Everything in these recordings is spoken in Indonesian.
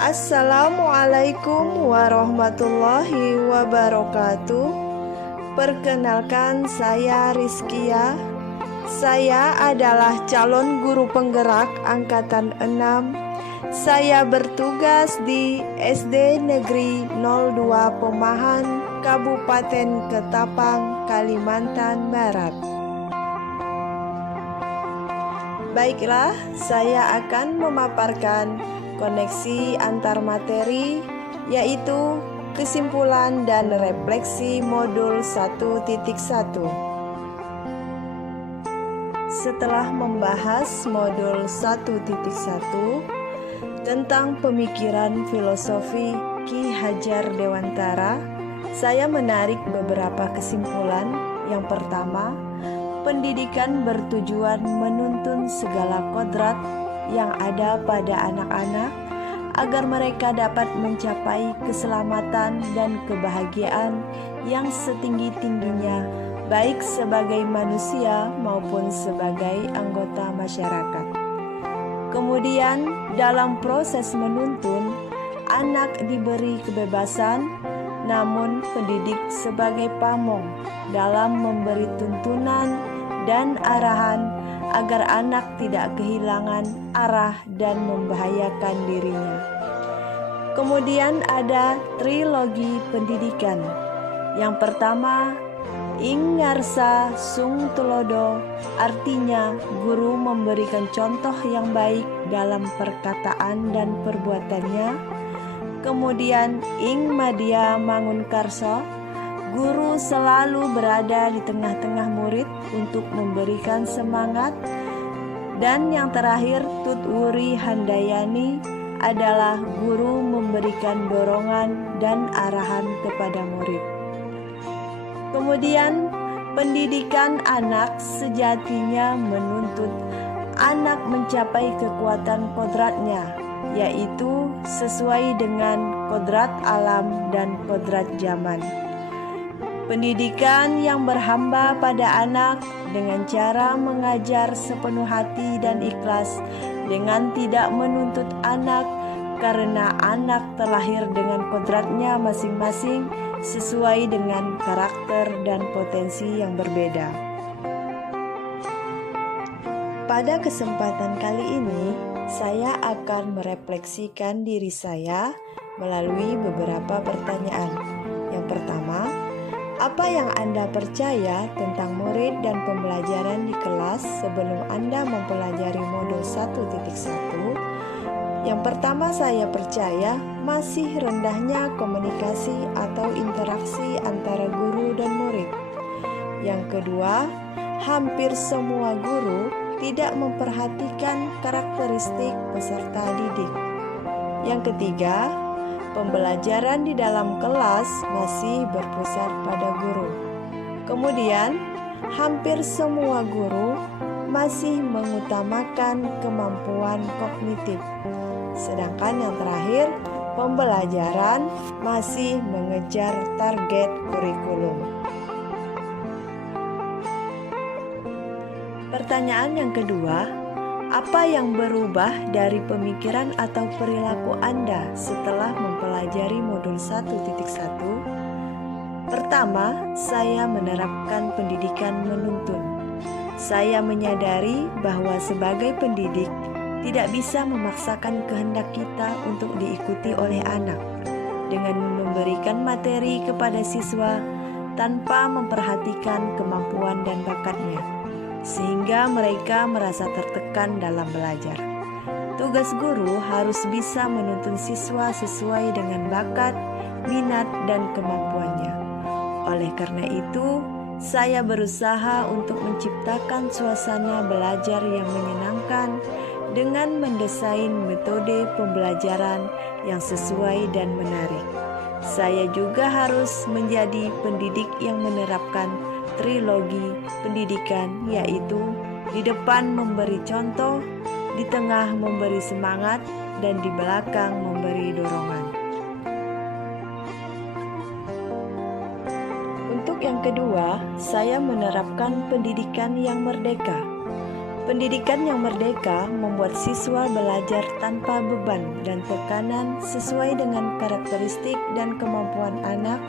Assalamualaikum warahmatullahi wabarakatuh. Perkenalkan, saya Rizkia. Saya adalah calon guru penggerak angkatan 6. Saya bertugas di SD Negeri 02 Pemahan, Kabupaten Ketapang, Kalimantan Barat. Baiklah, saya akan memaparkan koneksi antar materi, yaitu kesimpulan dan refleksi modul 1.1. Setelah membahas modul 1.1 tentang pemikiran filosofi Ki Hajar Dewantara, saya menarik beberapa kesimpulan. Yang pertama, pendidikan bertujuan menuntun segala kodrat yang ada pada anak-anak agar mereka dapat mencapai keselamatan dan kebahagiaan yang setinggi-tingginya, baik sebagai manusia maupun sebagai anggota masyarakat. Kemudian, dalam proses menuntun, anak diberi kebebasan, namun pendidik sebagai pamong dalam memberi tuntunan dan arahan agar anak tidak kehilangan arah dan membahayakan dirinya. Kemudian ada trilogi pendidikan. Yang pertama, ing ngarsa sung tulodo, artinya guru memberikan contoh yang baik dalam perkataan dan perbuatannya. Kemudian ing madya mangun karso, guru selalu berada di tengah-tengah murid untuk memberikan semangat. Dan yang terakhir, tut wuri handayani, adalah guru memberikan dorongan dan arahan kepada murid. Kemudian, pendidikan anak sejatinya menuntut anak mencapai kekuatan kodratnya, yaitu sesuai dengan kodrat alam dan kodrat zaman. Pendidikan yang berhamba pada anak dengan cara mengajar sepenuh hati dan ikhlas, dengan tidak menuntut anak, karena anak terlahir dengan kodratnya masing-masing sesuai dengan karakter dan potensi yang berbeda. Pada kesempatan kali ini, saya akan merefleksikan diri saya melalui beberapa pertanyaan. Yang pertama, apa yang Anda percaya tentang murid dan pembelajaran di kelas sebelum Anda mempelajari modul 1.1? Yang pertama, saya percaya masih rendahnya komunikasi atau interaksi antara guru dan murid. Yang kedua, hampir semua guru tidak memperhatikan karakteristik peserta didik. Yang ketiga, pembelajaran di dalam kelas masih berpusat pada guru. Kemudian, hampir semua guru masih mengutamakan kemampuan kognitif. Sedangkan yang terakhir, pembelajaran masih mengejar target kurikulum. Pertanyaan yang kedua, apa yang berubah dari pemikiran atau perilaku Anda setelah mempelajari modul 1.1? Pertama, saya menerapkan pendidikan menuntun. Saya menyadari bahwa sebagai pendidik tidak bisa memaksakan kehendak kita untuk diikuti oleh anak dengan memberikan materi kepada siswa tanpa memperhatikan kemampuan dan bakatnya, sehingga mereka merasa tertekan dalam belajar. Tugas guru harus bisa menuntun siswa sesuai dengan bakat, minat, dan kemampuannya. Oleh karena itu, saya berusaha untuk menciptakan suasana belajar yang menyenangkan dengan mendesain metode pembelajaran yang sesuai dan menarik. Saya juga harus menjadi pendidik yang menerapkan trilogi pendidikan, yaitu di depan memberi contoh, di tengah memberi semangat, dan di belakang memberi dorongan. Untuk yang kedua, saya menerapkan pendidikan yang merdeka. Pendidikan yang merdeka membuat siswa belajar tanpa beban dan tekanan sesuai dengan karakteristik dan kemampuan anak,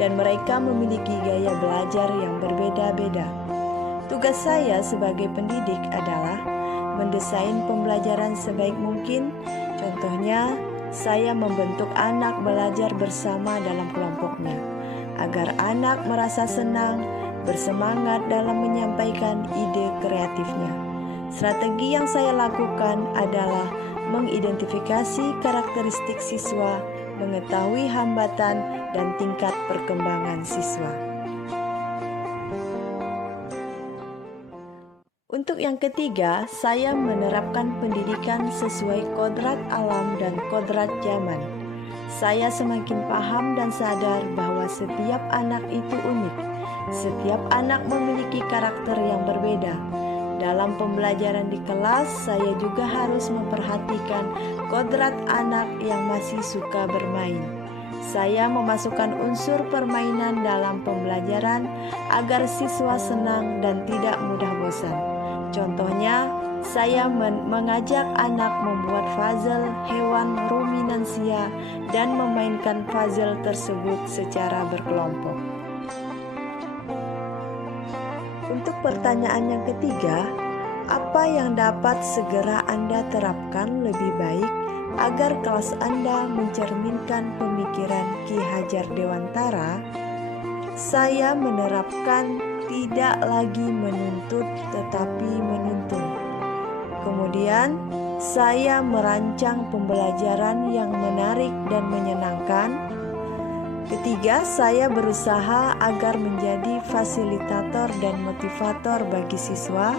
dan mereka memiliki gaya belajar yang berbeda-beda. Tugas saya sebagai pendidik adalah mendesain pembelajaran sebaik mungkin. Contohnya, saya membentuk anak belajar bersama dalam kelompoknya, agar anak merasa senang, bersemangat dalam menyampaikan ide kreatifnya. Strategi yang saya lakukan adalah mengidentifikasi karakteristik siswa, mengetahui hambatan dan tingkat perkembangan siswa. Untuk yang ketiga, saya menerapkan pendidikan sesuai kodrat alam dan kodrat zaman. Saya semakin paham dan sadar bahwa setiap anak itu unik. Setiap anak memiliki karakter yang berbeda. Dalam pembelajaran di kelas, saya juga harus memperhatikan kodrat anak yang masih suka bermain. Saya memasukkan unsur permainan dalam pembelajaran agar siswa senang dan tidak mudah bosan. Contohnya, saya mengajak anak membuat puzzle hewan ruminansia dan memainkan puzzle tersebut secara berkelompok. Untuk pertanyaan yang ketiga, apa yang dapat segera Anda terapkan lebih baik agar kelas Anda mencerminkan pemikiran Ki Hajar Dewantara? Saya menerapkan tidak lagi menuntut tetapi menuntun. Kemudian, saya merancang pembelajaran yang menarik dan menyenangkan. Ketiga, saya berusaha agar menjadi fasilitator dan motivator bagi siswa.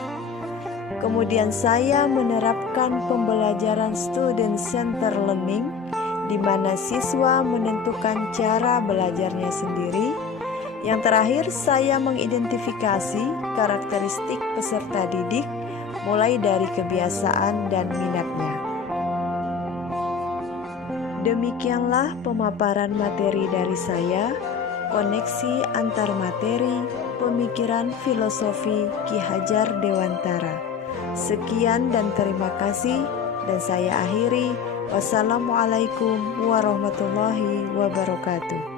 Kemudian saya menerapkan pembelajaran student center learning, di mana siswa menentukan cara belajarnya sendiri. Yang terakhir, saya mengidentifikasi karakteristik peserta didik, mulai dari kebiasaan dan minatnya. Demikianlah pemaparan materi dari saya, koneksi antar materi, pemikiran filosofi Ki Hajar Dewantara. Sekian dan terima kasih, dan saya akhiri. Wassalamualaikum warahmatullahi wabarakatuh.